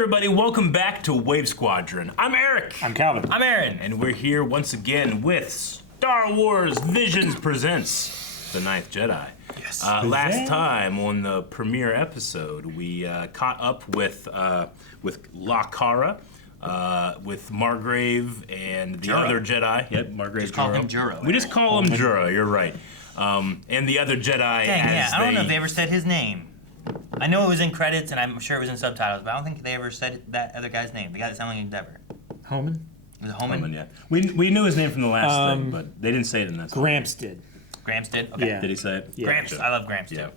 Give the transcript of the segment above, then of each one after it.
everybody, welcome back to Wave Squadron. I'm Eric. I'm Calvin. I'm Aaron. And we're here once again with Star Wars Visions Presents The Ninth Jedi. Yes. Last time on the premiere episode, we caught up with La Cara, with Margrave and the other Jedi. Yep, Margrave. Just call him Juro. We just call him Juro, you're right. And the other Jedi. Dang, yeah, I don't know if they ever said his name. I know it was in credits, and I'm sure it was in subtitles, but I don't think they ever said that other guy's name. The guy that sounded like Endeavor. Homan? Was it Homan? Homan, yeah. We knew his name from the last thing, but they didn't say it in that song. Gramps did. Gramps did? Okay. Yeah. Did he say it? Yeah. Gramps. I love Gramps, Yeah. too.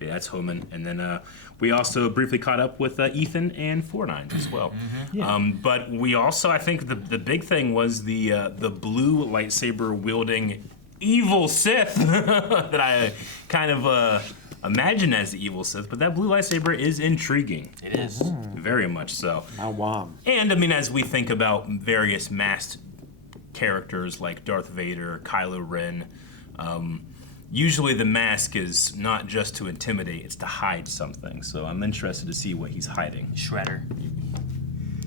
Yeah, that's Homan. And then we also briefly caught up with Ethan and 49 as well. Yeah. But we also, I think the big thing was the blue lightsaber wielding evil Sith that I kind of imagine as the evil Sith, but that blue lightsaber is intriguing. It is. Very much so. Nawaam. And I mean, as we think about various masked characters like Darth Vader, Kylo Ren, usually the mask is not just to intimidate, it's to hide something. So I'm interested to see what he's hiding. Shredder.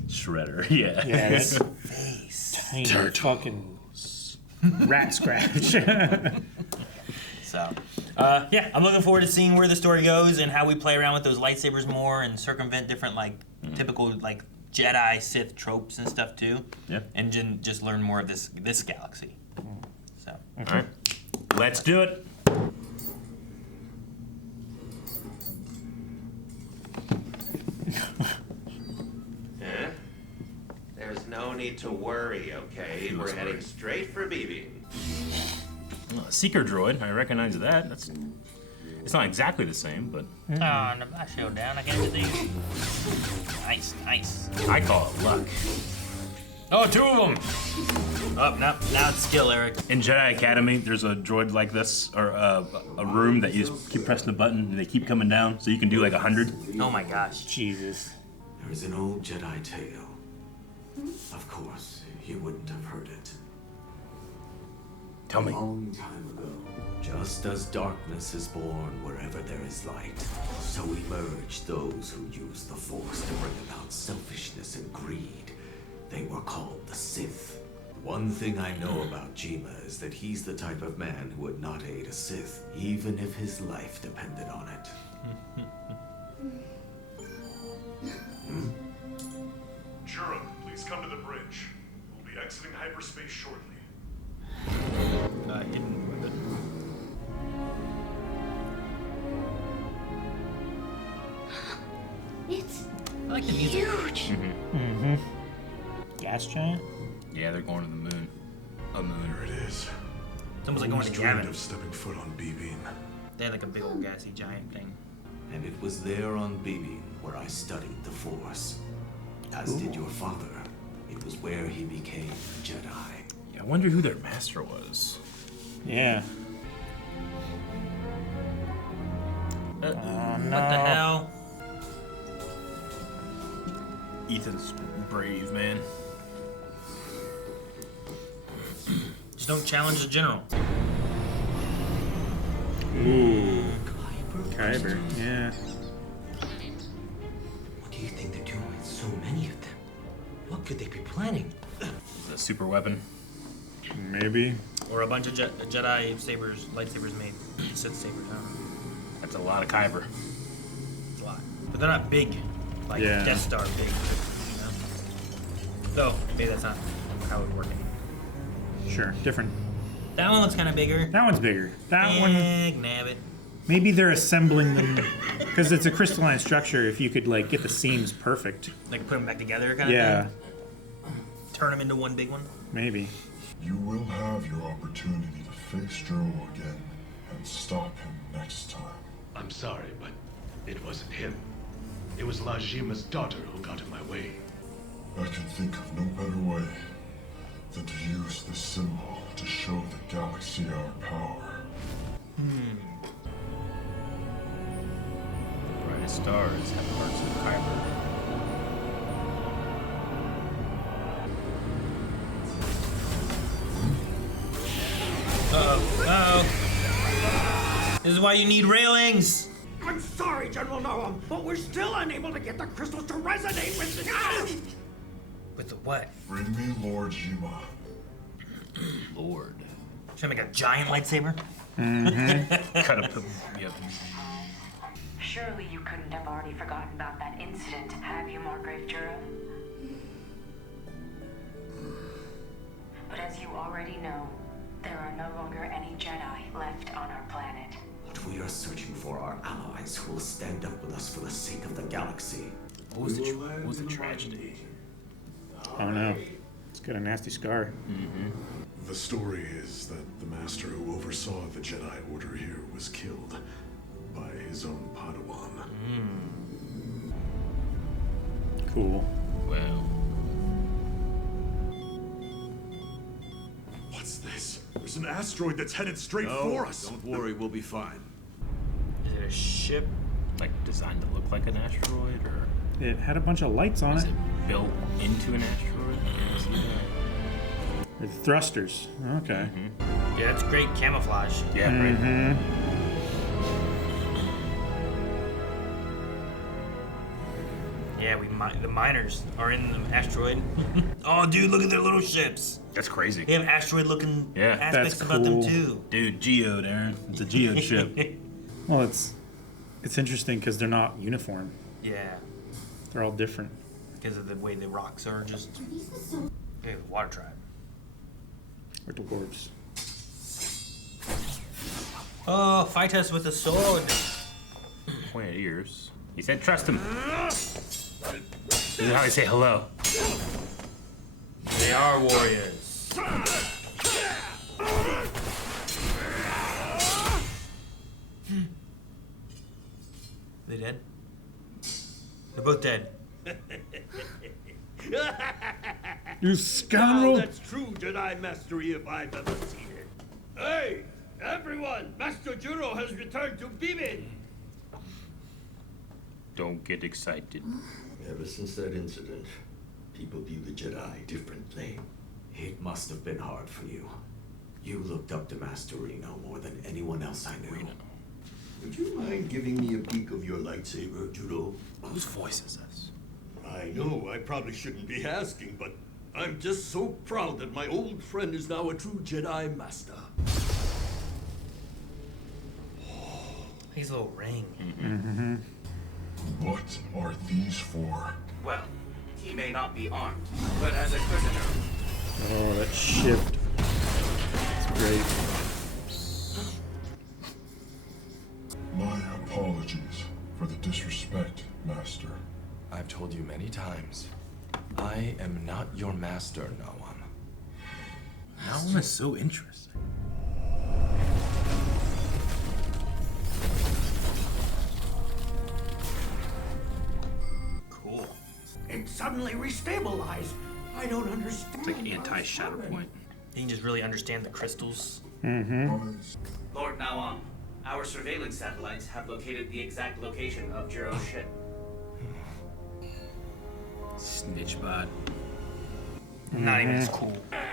Shredder, yeah. Yeah, it's Face. tiny fucking rat scratch. So, yeah, I'm looking forward to seeing where the story goes and how we play around with those lightsabers more and circumvent different, like, typical, like, Jedi, Sith tropes and stuff, too. Yeah. And just learn more of this galaxy. So. All right, let's do it. There's no need to worry, okay? We're heading straight for Bibin. Seeker droid, I recognize that. It's not exactly the same, but Oh, and I showed down. I gave it these. Nice, nice. I call it luck. Oh, two of them. Oh, now it's skill, Eric. In Jedi Academy, there's a droid like this, or a room that you just keep pressing the button and they keep coming down, so you can do like 100. Oh my gosh. Jesus. There is an old Jedi tale. Of course, you wouldn't have heard it. Tell me. A long time ago, just as darkness is born wherever there is light, so emerged those who use the Force to bring about selfishness and greed. They were called the Sith. One thing I know about Zhima is that he's the type of man who would not aid a Sith, even if his life depended on it. Juro, please come to the bridge. We'll be exiting hyperspace shortly. Hidden weapon. It's I like the music. huge. Gas giant? Yeah, they're going to the moon. A moon. There it is. It's almost like going Always to dreamed Gavin. of stepping foot on Bibin. They had like a big old gassy giant thing. And it was there on Bibin where I studied the Force. As did your father. It was where he became a Jedi. Yeah, I wonder who their master was. Yeah. What the hell? Ethan's brave, man. Just don't challenge the general. Ooh. Kyber. Yeah. What do you think they're doing with so many of them? What could they be planning? Is that a super weapon? Maybe. Or a bunch of Jedi sabers, lightsabers made. Sith sabers, I don't know. That's a lot of Kyber. It's a lot. But they're not big. Like Yeah. Death Star big. You know? So, maybe that's not how it would work. Sure. Different. That one looks kind of bigger. That one's bigger. That one. Nab it. Maybe they're assembling them because it's a crystalline structure. If you could like get the seams perfect. Like put them back together kind of Yeah. thing. Turn them into one big one. Maybe. You will have your opportunity to face Juro again and stop him next time. I'm sorry, but it wasn't him. It was La Zhima's daughter who got in my way. I can think of no better way than to use this symbol to show the galaxy our power. The brightest stars have parts of Kyber. Uh-oh. This is why you need railings. I'm sorry, General Nawaam, but we're still unable to get the crystals to resonate with the... With the what? Bring me Lord Zhima. Lord. Should I make a giant lightsaber? Cut up the. Yep. Surely you couldn't have already forgotten about that incident, have you, Margrave Juro? But as you already know, there are no longer any Jedi left on our planet. What we are searching for are allies who will stand up with us for the sake of the galaxy. What was the tragedy? Oh no. It's got a nasty scar. The story is that the master who oversaw the Jedi Order here was killed by his own Padawan. Cool. Well. What's this? There's an asteroid that's headed straight for us. Don't worry, we'll be fine. Is it a ship? Like designed to look like an asteroid, or It had a bunch of lights on is it. it built into an asteroid? I didn't see that. The thrusters. Okay. Yeah, that's great camouflage. Yeah, right. Yeah, the miners are in the asteroid. Oh, dude, look at their little ships. That's crazy. They have asteroid-looking Yeah. aspects That's about them cool. too. Dude, geode, Aaron. It's a geode ship. Well, it's interesting because they're not uniform. Yeah, They're all different. because of the way the rocks are just. Hey, the water tribe. Or dwarves. Oh, fight us with a sword. Pointed ears. He said trust him. This is how they say hello. They are warriors. They dead? They're both dead. You scoundrel! That's true Jedi mastery if I've ever seen it. Hey, everyone! Master Juro has returned to Bibin! Don't get excited. Ever since that incident, people view the Jedi differently. It must have been hard for you. You looked up to Master Reno more than anyone else I knew. Would you mind giving me a peek of your lightsaber, Juro? Whose voice is this? I know I probably shouldn't be asking, but I'm just so proud that my old friend is now a true Jedi Master. He's a little ring. What are these for? Well, he may not be armed, but as a prisoner, Oh, that shift. It's great. My apologies for the disrespect, Master. I've told you many times, I am not your master, Nawaam. Nawaam is so interesting. Cool. It suddenly restabilized. I don't understand. It's like anti-Shatterpoint. You can just really understand the crystals. Lord Nawaam, our surveillance satellites have located the exact location of Juro's ship. Snitchbot. Not even as cool. Then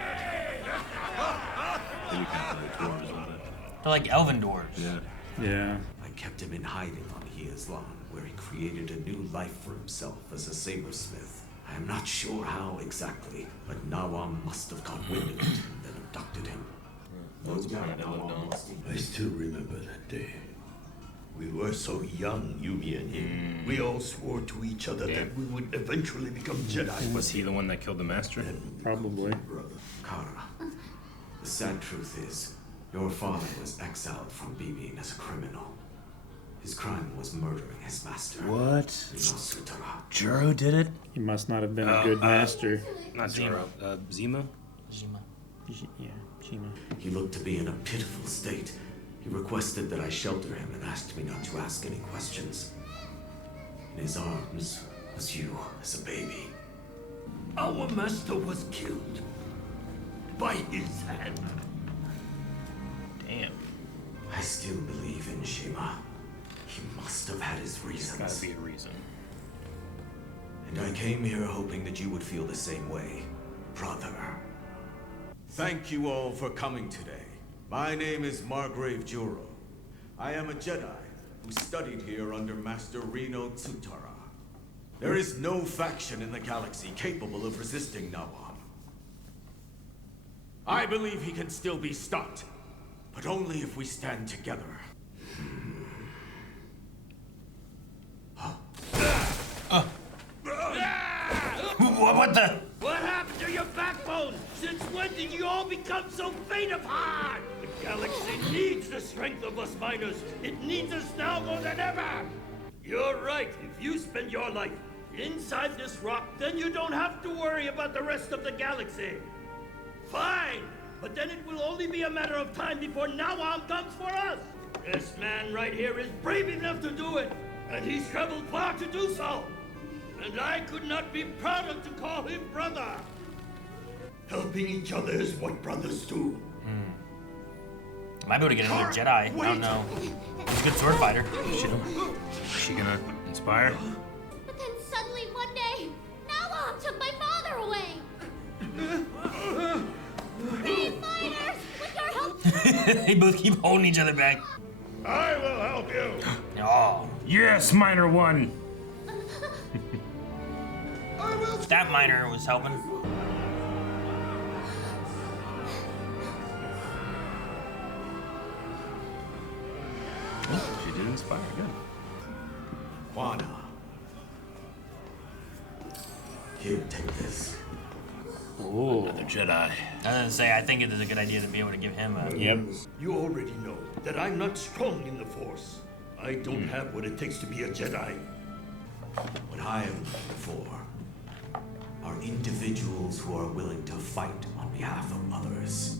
you can play dwarves with it. They're like elven dwarves. Yeah. Yeah. I kept him in hiding on Hiaslan, where he created a new life for himself as a sabersmith. I am not sure how exactly, but Nawaam must have got wind of it and then abducted him. I still remember that day. We were so young, Yumi and him. We all swore to each other that we would eventually become Jedi. Was he the one that killed the master? Probably. Kara, the sad truth is, your father was exiled from Bibin as a criminal. His crime was murdering his master. What? Sutara. Juro did it? He must not have been a good master. Not Juro. Zhima? Zhima. Yeah, Zhima. He looked to be in a pitiful state. He requested that I shelter him and asked me not to ask any questions. In his arms was you as a baby. Our master was killed by his hand. Damn. I still believe in Zhima. He must have had his reasons. Gotta be a reason. And I came here hoping that you would feel the same way, brother. Thank you all for coming today. My name is Margrave Juro. I am a Jedi who studied here under Master Reno Tsutara. There is no faction in the galaxy capable of resisting Nawaam. I believe he can still be stopped, but only if we stand together. What the? What happened to your backbone? Since when did you all become so faint of heart? The galaxy needs the strength of us miners. It needs us now more than ever. You're right. If you spend your life inside this rock, then you don't have to worry about the rest of the galaxy. Fine, but then it will only be a matter of time before Nawaam comes for us. This man right here is brave enough to do it, and he's traveled far to do so. And I could not be prouder to call him brother. Helping each other is what brothers do. Might be able to get another Jedi. I don't know. He's a good sword fighter. Is she gonna inspire? But then suddenly one day, Nawaam took my father away. Hey, miners! With your help, They both keep holding each other back. I will help you. Oh, Yes, Miner 1. that miner was helping. She did inspire, good. Kwana. Here, take this. Ooh. Another Jedi. I was gonna say, I think it is a good idea to be able to give him a. Yep. You already know that I'm not strong in the Force. I don't have what it takes to be a Jedi. What I am looking for are individuals who are willing to fight on behalf of others.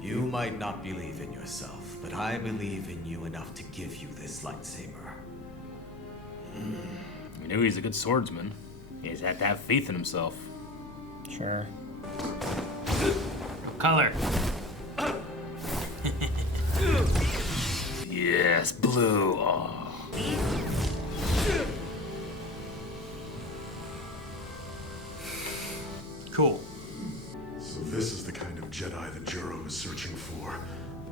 You might not believe in yourself, but I believe in you enough to give you this lightsaber. We knew he's a good swordsman. He just had to have faith in himself. Sure. Color. Yes, blue. Oh. Cool. So this is the kind of Jedi that Juro is searching for.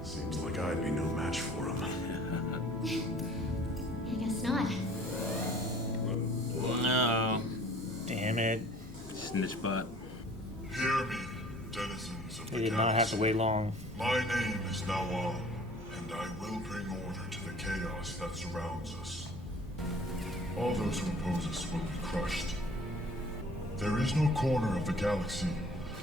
Seems like I'd be no match for him. I guess not. No. Damn it. Snitch butt. Hear me, denizens of They the did not have galaxy. to wait long. My name is Nawaam, and I will bring order to the chaos that surrounds us. All those who oppose us will be crushed. There is no corner of the galaxy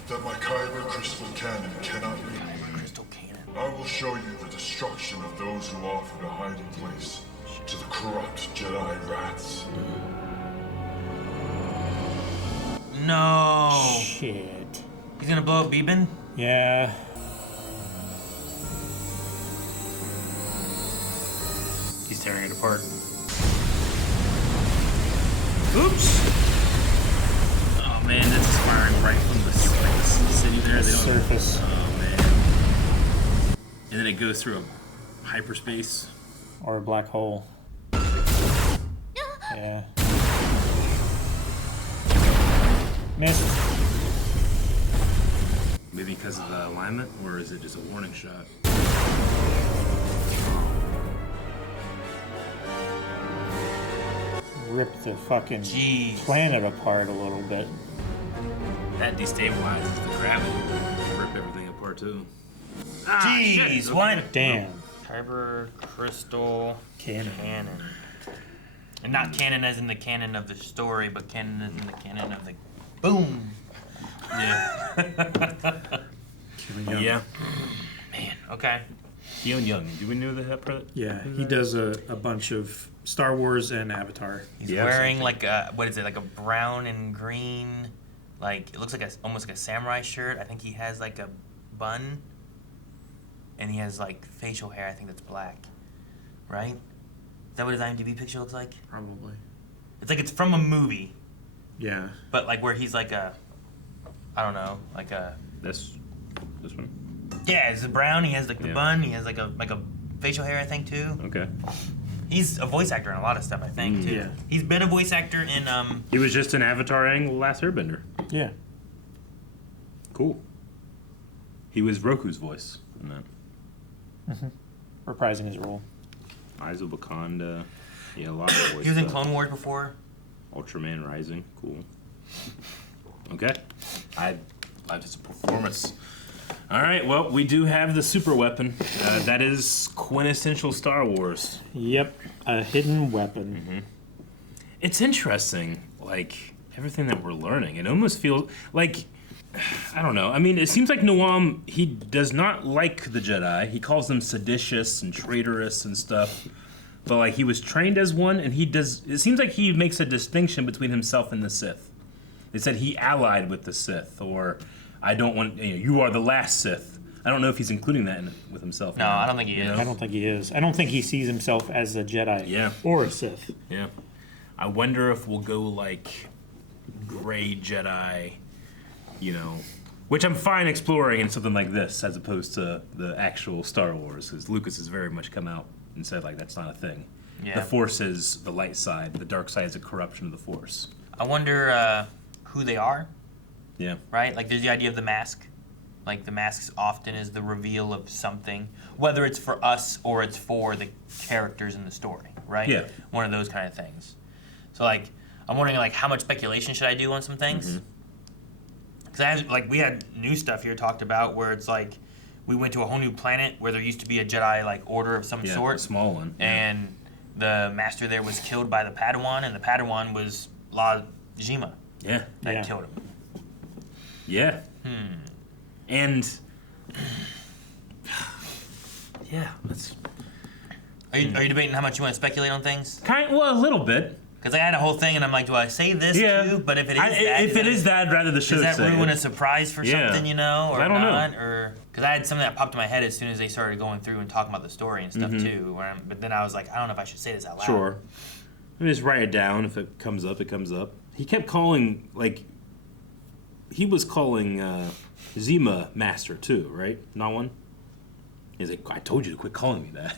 that my Kyber Crystal Cannon cannot reach. Crystal Cannon. I will show you the destruction of those who offered a hiding place to the corrupt Jedi rats. No. Shit. He's gonna blow up Bibin? Yeah. He's tearing it apart. Oops. Oh man, that's firing right from the city there. They don't Surface. Oh man. And then it goes through a hyperspace. Or a black hole. Yeah. Missed. Maybe because of the alignment, or is it just a warning shot? Ripped the fucking Jeez. planet apart a little bit. That destabilizes the gravity. Rip everything apart too. Jeez, shit. what? Damn. Kyber Crystal Cannon. And not canon as in the canon of the story, but canon as in the canon of the boom. Yeah. Keone Young. Yeah. Man, okay. Keone Young. Do we know that? Yeah, he does a bunch of Star Wars and Avatar. He's wearing like a, what is it, like a brown and green, like, it looks like almost like a samurai shirt. I think he has like a bun. And he has like facial hair, I think that's black. Right? Is that what his IMDb picture looks like? Probably. It's like it's from a movie. Yeah. But like where he's like a, I don't know, like a. This one. Yeah, it's brown. He has like the Yeah. bun. He has like a facial hair, I think too. Okay. He's a voice actor in a lot of stuff, I think too. Yeah. He's been a voice actor in He was just an Avatar and Last Airbender. Yeah. Cool. He was Roku's voice in that. Reprising his role. Eyes of Wakanda. Yeah, a lot of voice He was in stuff. Clone Wars before. Ultraman Rising. Cool. Okay. I liked his performance. All right, well, we do have the super weapon. That is quintessential Star Wars. Yep, a hidden weapon. Mm-hmm. It's interesting, like, everything that we're learning. It almost feels like, I don't know. I mean, it seems like Nawaam, he does not like the Jedi. He calls them seditious and traitorous and stuff. But, like, he was trained as one, and he does, it seems like he makes a distinction between himself and the Sith. They said he allied with the Sith, or I don't want, you are the last Sith. I don't know if he's including that with himself. No, I don't think he is. I don't think he is. I don't think he sees himself as a Jedi or a Sith. Yeah. I wonder if we'll go like gray Jedi, which I'm fine exploring in something like this as opposed to the actual Star Wars, because Lucas has very much come out and said like that's not a thing. Yeah. The Force is the light side. The dark side is a corruption of the Force. I wonder who they are. Yeah. Right? Like there's the idea of the mask. Like the mask often is the reveal of something, whether it's for us or it's for the characters in the story, right? Yeah. One of those kind of things. So like, I'm wondering like how much speculation should I do on some things? Because we had new stuff here talked about where it's like we went to a whole new planet where there used to be a Jedi like order of some sort, a small one, and the master there was killed by the Padawan, and the Padawan was Zhima. Yeah. That killed him. Yeah. And yeah, that's. Are you debating how much you want to speculate on things? Well, a little bit. Because I had a whole thing, and I'm like, do I say this too? But if it is that, I'd rather the show does that say ruin it. a surprise for something, or I don't not? know. Or because I had something that popped in my head as soon as they started going through and talking about the story and stuff too. But then I was like, I don't know if I should say this out loud. Sure. Let me just write it down. If it comes up, it comes up. He kept calling he was calling Zhima Master too, right? Not one. He's like, I told you to quit calling me that.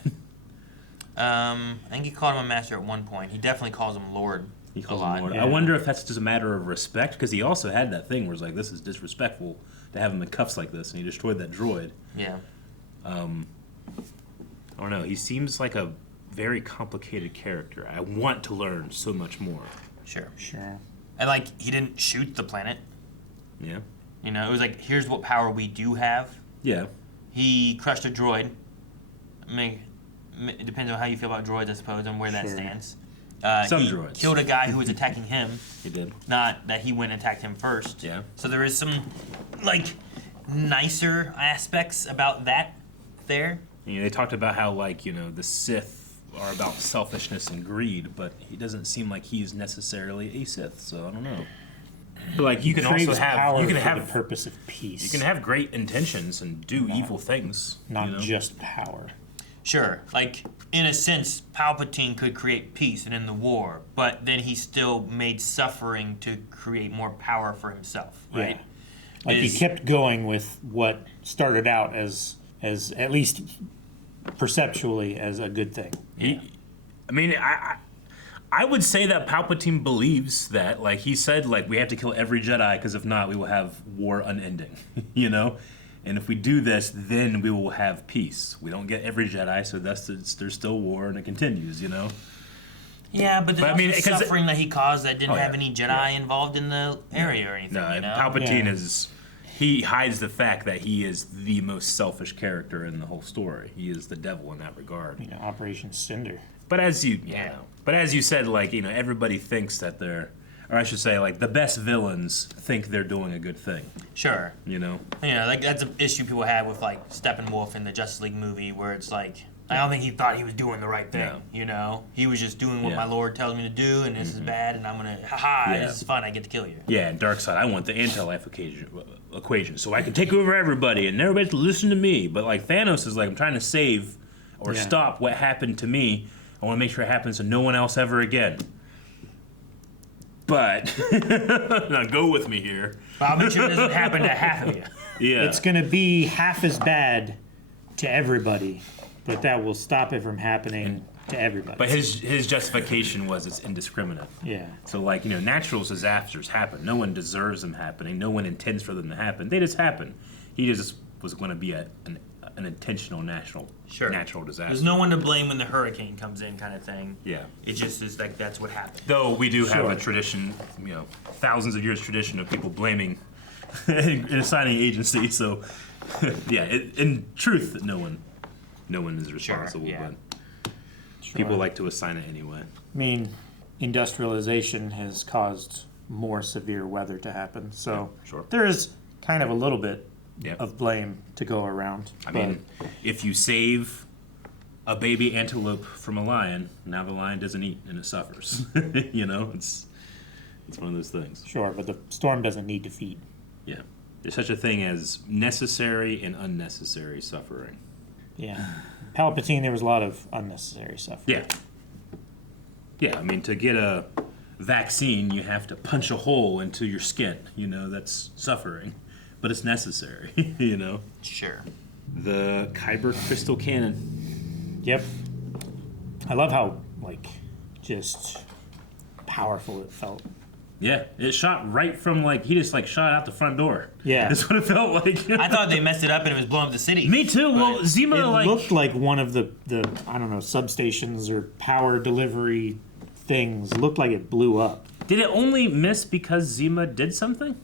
I think he called him a master at one point. He definitely calls him Lord. He calls a lot. him Lord. Yeah. I wonder if that's just a matter of respect, because he also had that thing where it's like, this is disrespectful to have him in cuffs like this, and he destroyed that droid. Yeah. I don't know. He seems like a very complicated character. I want to learn so much more. Sure. And he didn't shoot the planet. Yeah. It was like, here's what power we do have. Yeah. He crushed a droid. I mean, it depends on how you feel about droids, I suppose, and where that stands. Some he droids. killed a guy who was attacking him. He did. Not that he went and attacked him first. Yeah. So there is some, nicer aspects about that there. They talked about how, the Sith are about selfishness and greed, but he doesn't seem like he's necessarily a Sith, so I don't know. But, you can also have the purpose of peace. You can have great intentions and do evil things. Not just power. Sure. In a sense, Palpatine could create peace and end the war, but then he still made suffering to create more power for himself, right? Yeah. He kept going with what started out as at least perceptually as a good thing. Yeah. I would say that Palpatine believes that, he said, we have to kill every Jedi, because if not, we will have war unending, And if we do this, then we will have peace. We don't get every Jedi, so there's still war, and it continues, Yeah, but there's suffering that he caused that didn't have any Jedi involved in the area or anything, Palpatine is... He hides the fact that he is the most selfish character in the whole story. He is the devil in that regard. Operation Cinder. But as you said, everybody thinks that they're, or I should say, the best villains think they're doing a good thing. Sure. That's an issue people have with Steppenwolf in the Justice League movie, where it's I don't think he thought he was doing the right thing. No. He was just doing what my Lord tells me to do, and this is bad, and I'm gonna this is fun. I get to kill you. Yeah, and Darkseid, I want the anti-life equation, so I can take over everybody, and everybody to listen to me. But Thanos is I'm trying to save or stop what happened to me. I want to make sure it happens to no one else ever again. But now go with me here. But I'll make sure it doesn't happen to half of you. Yeah, it's gonna be half as bad to everybody, but that will stop it from happening to everybody. But his justification was it's indiscriminate. Yeah. So natural disasters happen. No one deserves them happening. No one intends for them to happen. They just happen. He just was going to be an an intentional natural disaster. There's no one to blame when the hurricane comes in, kind of thing. Yeah. It just is like that's what happened. Though we do have a tradition, thousands of years tradition of people blaming and assigning agency. So, yeah, in truth, no one is responsible. yeah. But people like to assign it anyway. I mean, industrialization has caused more severe weather to happen. So there is kind of a little bit of blame to go around. I mean, if you save a baby antelope from a lion, now the lion doesn't eat and it suffers. It's one of those things. Sure, but the storm doesn't need to feed. Yeah. There's such a thing as necessary and unnecessary suffering. Yeah. Palpatine, there was a lot of unnecessary suffering. Yeah. Yeah, I mean, to get a vaccine, you have to punch a hole into your skin. That's suffering. But it's necessary, Sure. The Kyber crystal cannon. Yep. I love how, just powerful it felt. Yeah, it shot right from, he just, shot out the front door. Yeah. That's what it felt like. I thought they messed it up and it was blowing up the city. Me too. Well, Zhima, it looked like one of the I don't know, substations or power delivery things. Looked like it blew up. Did it only miss because Zhima did something?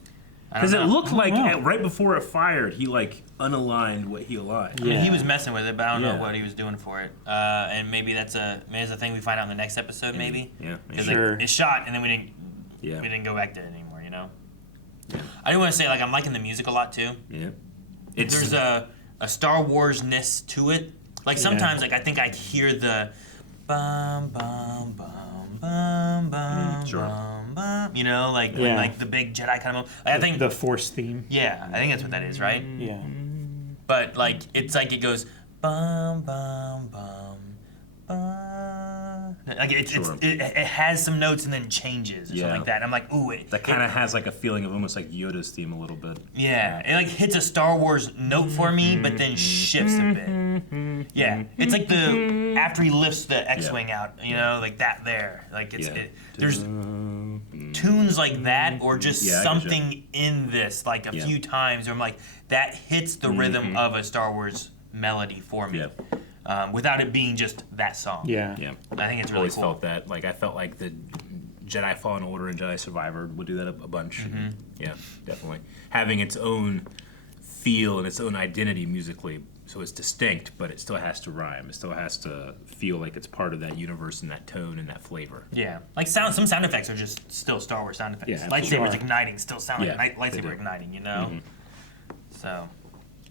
Because it looked like right before it fired, he unaligned what he aligned. I mean, he was messing with it, but I don't know what he was doing for it. And maybe that's a thing we find out in the next episode. Maybe. Yeah. Because it shot and then we didn't. Yeah. We didn't go back to it anymore. Yeah. I do want to say I'm liking the music a lot too. Yeah. There's a Star Wars-ness to it. Sometimes I think I hear the bum bum bum bum bum bum bum. When the big Jedi kind of. I think the Force theme. Yeah, I think that's what that is, right? Yeah. But it's it goes bum bum bum bum. It has some notes and then changes or something like that. And I'm like, ooh, that kind of has a feeling of almost like Yoda's theme a little bit. Yeah, it hits a Star Wars note for me, but then shifts a bit. Yeah, it's like the after he lifts the X-wing out, that there. There's tunes like that, or just something in this, a few times where I'm like, that hits the rhythm of a Star Wars melody for me. Without it being just that song. Yeah. I think it's really always cool. felt that. I felt like the Jedi Fallen Order and Jedi Survivor would do that a bunch. Mm-hmm. Yeah, definitely. Having its own feel and its own identity musically, so it's distinct, but it still has to rhyme. It still has to feel like it's part of that universe and that tone and that flavor. Yeah. Some sound effects are just still Star Wars sound effects. Yeah, lightsabers igniting still sound like lightsaber igniting, Mm-hmm. So...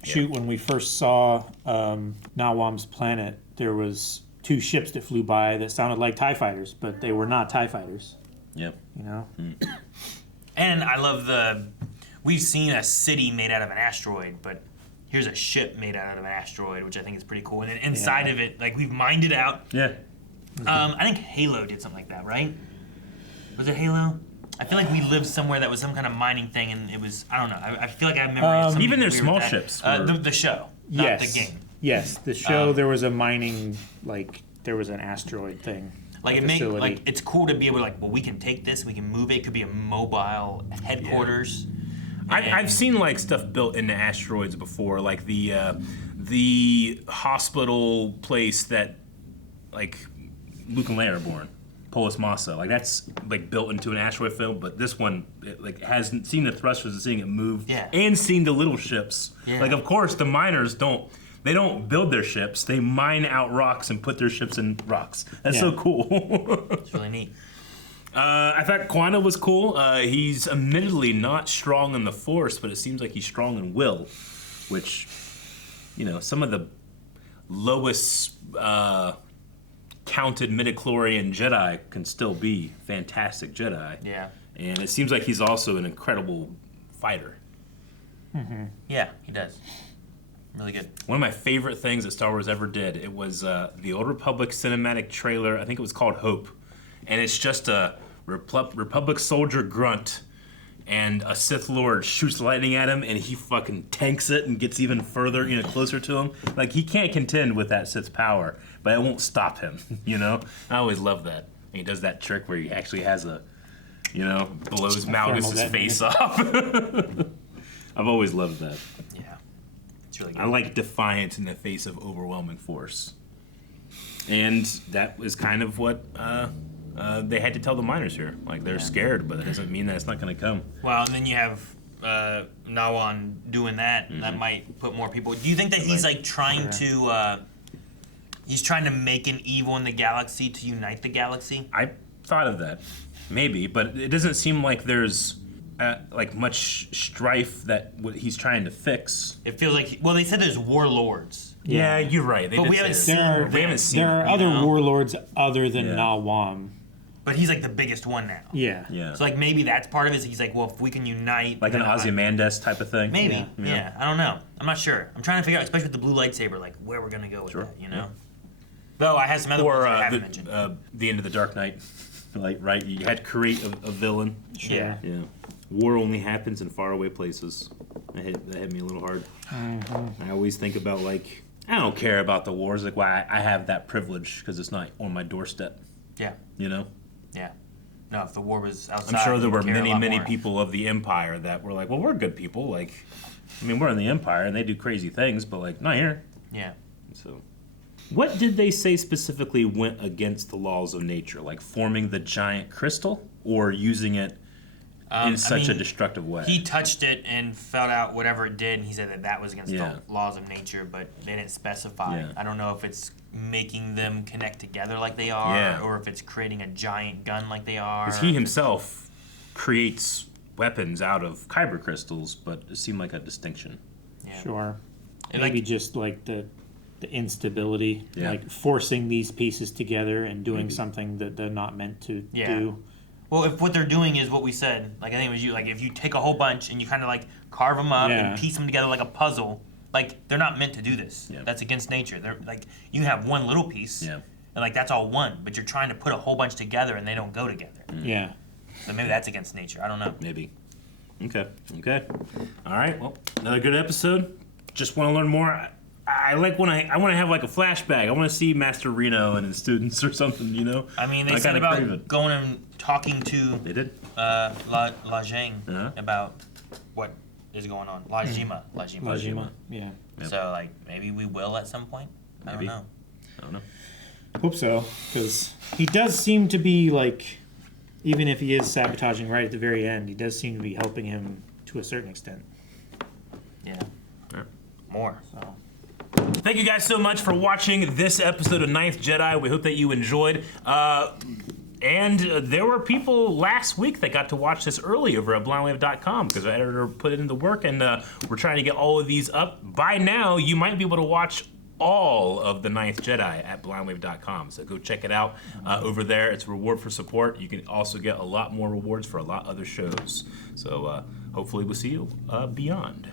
Shoot, when we first saw Nawaam's planet, there was 2 ships that flew by that sounded like TIE fighters, but they were not TIE fighters. Yep. And I love we've seen a city made out of an asteroid, but here's a ship made out of an asteroid, which I think is pretty cool. And then inside of it, we've mined it out. Yeah. I think Halo did something like that, right? Was it Halo? I feel like we lived somewhere that was some kind of mining thing, and it was, I don't know. I feel like I remember even their weird small with that. ships. The show, not the game. Yes, the show, there was a mining, there was an asteroid thing. It's cool to be able to, we can take this, we can move it. It could be a mobile headquarters. Yeah. I've seen, stuff built into asteroids before, the hospital place that, Luke and Leia are born. Polis Massa, that's built into an asteroid field, but this one hasn't seen the thrusters and seeing it move, and seen the little ships. Yeah. Of course, the miners don't build their ships; they mine out rocks and put their ships in rocks. That's so cool. It's really neat. I thought Kwana was cool. He's admittedly not strong in the Force, but it seems like he's strong in will, which, some of the lowest. Counted midichlorian Jedi can still be fantastic Jedi. Yeah. And it seems like he's also an incredible fighter. Mm-hmm. Yeah, he does. Really good. One of my favorite things that Star Wars ever did, it was the Old Republic cinematic trailer. I think it was called Hope. And it's just a Republic soldier grunt, and a Sith Lord shoots lightning at him, and he fucking tanks it and gets even further, closer to him. He can't contend with that Sith's power, but it won't stop him, I always love that. And he does that trick where he actually has blows Malgus's face off. I've always loved that. Yeah. It's really good. I like defiance in the face of overwhelming force. And that was kind of what they had to tell the miners here. Like, they're scared, but that doesn't mean that it's not going to come. Well, and then you have Nawan doing that, and that might put more people. Do you think that he's like trying to? He's trying to make an evil in the galaxy to unite the galaxy. I thought of that, maybe, but it doesn't seem like there's like much strife that he's trying to fix. It feels like they said there's warlords. Yeah, you're right. But we haven't seen. There are other warlords other than Nawan. But he's like the biggest one now. Yeah. So like maybe that's part of it. He's like, well, if we can unite, like an Ozymandias type of thing. Maybe. Yeah. I don't know. I'm not sure. I'm trying to figure out, especially with the blue lightsaber, like where we're gonna go with that. You know. Though I have some other ones that I haven't mentioned. The end of the Dark Knight, like you had to create a villain. Sure. Yeah. War only happens in faraway places. That hit me a little hard. I always think about like I don't care about the wars. Like why I have that privilege because it's not on my doorstep. Yeah. You know. Yeah. No, if the war was outside, I'm sure there were many more. people of the Empire that were like, well, we're good people. Like, I mean, we're in the Empire and they do crazy things, but like not here. Yeah. So. What did they say specifically went against the laws of nature? Like forming the giant crystal or using it in such a destructive way? He touched it and felt out whatever it did, and he said that was against the laws of nature, but they didn't specify. I don't know if it's making them connect together like they are or if it's creating a giant gun like they are. Because he himself creates weapons out of kyber crystals, but it seemed like a distinction. Yeah. Sure. Maybe just like the instability, like forcing these pieces together and doing something that they're not meant to do. Well, if what they're doing is what we said, like I think it was you, like if you take a whole bunch and you kind of like carve them up and piece them together like a puzzle, like they're not meant to do this. That's against nature. They're like you have one little piece, and like that's all one, but you're trying to put a whole bunch together and they don't go together. Yeah. So maybe that's against nature. I don't know. Maybe. Okay. All right. Well, another good episode. Just want to learn more. I like when I want to have like a flashback. I want to see Master Reno and his students or something, you know? I mean, they said about going and talking to La Zhang about what is going on. La Zhima. Yeah. So, like, maybe we will at some point? I don't know. Hope so, because he does seem to be, like, even if he is sabotaging right at the very end, he does seem to be helping him to a certain extent. Yeah. More. So... Thank you guys so much for watching this episode of Ninth Jedi. We hope that you enjoyed. And there were people last week that got to watch this early over at blindwave.com because our editor put it into work, and we're trying to get all of these up. By now, you might be able to watch all of the Ninth Jedi at blindwave.com. So go check it out over there. It's a reward for support. You can also get a lot more rewards for a lot other shows. So hopefully we'll see you beyond.